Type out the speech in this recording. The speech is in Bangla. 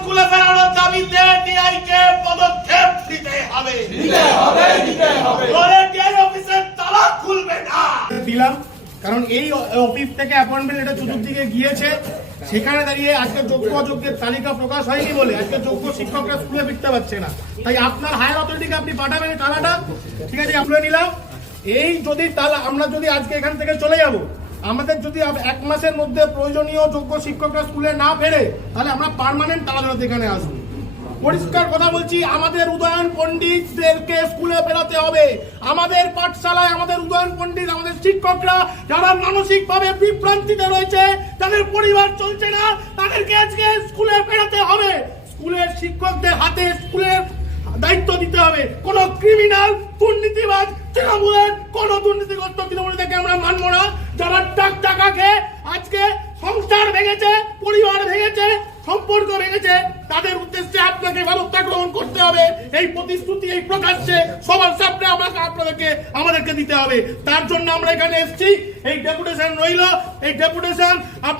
স্কুলে ফেরানোর দাবিতে টিআইকে পদক্ষেপ নিতে হবে। দিতে হবে দিতে হবে। নইলে টিআই অফিসের তালা খুলবে না। দিলাম কারণ এই অফিস থেকে অ্যাপয়েন্টমেন্ট এটা চতুর্দিকে গিয়েছে। সেখানে দাঁড়িয়ে আজকে যোগ্য অযোগ্যের তালিকা প্রকাশ হয়নি বলে আজকে যোগ্য শিক্ষকরা স্কুলে ফিরতে পারছে না। তাই আপনার হায়ার অথরিটিকে আপনি পাঠাবেন তালাটা ঠিক আছে আমরা নিলাম। এই যদি তালা আমরা যদি আজকে এখান থেকে চলে যাব আমাদের যদি এক মাসের মধ্যে প্রয়োজনীয় যোগ্য শিক্ষকরা স্কুলে না ফেরে, তাহলে আমরা পার্মানেন্ট তালা ধরে এখানে আসব। পরিষ্কার কথা বলছি, আমাদের উদয়ন পণ্ডিতদেরকে স্কুলে বেরোতে হবে। আমাদের পাঠশালায় আমাদের উদয়ন পণ্ডিত, আমাদের শিক্ষকরা যারা মানসিক ভাবে বিভ্রান্তিতে রয়েছে, তাদের পরিবার চলছে না, তাদেরকে আজকে স্কুলে বেরোতে হবে। স্কুলের শিক্ষকদের হাতে স্কুলের দায়িত্ব দিতে হবে। কোন ক্রিমিনাল দুর্নীতিবাজ, তৃণমূলের কোন দুর্নীতিগ্রস্ত তৃণমূল থেকে আমরা মানবো না। যারা টাক টাকা খেয়ে আজকে সংসার ভেঙেছে, পরিবার ভেঙেছে, সম্পর্ক ভেঙেছে। তাদের উদ্দেশ্যে আপনাকে ব্যবস্থা গ্রহণ করতে হবে। এই প্রতিশ্রুতি, এই প্রকাশ্যে সবার সামনে আমাকে, আপনাদেরকে, আমাদেরকে দিতে হবে। তার জন্য আমরা এখানে এসেছি। এই ডেপুটেশন রইল। এই ডেপুটেশন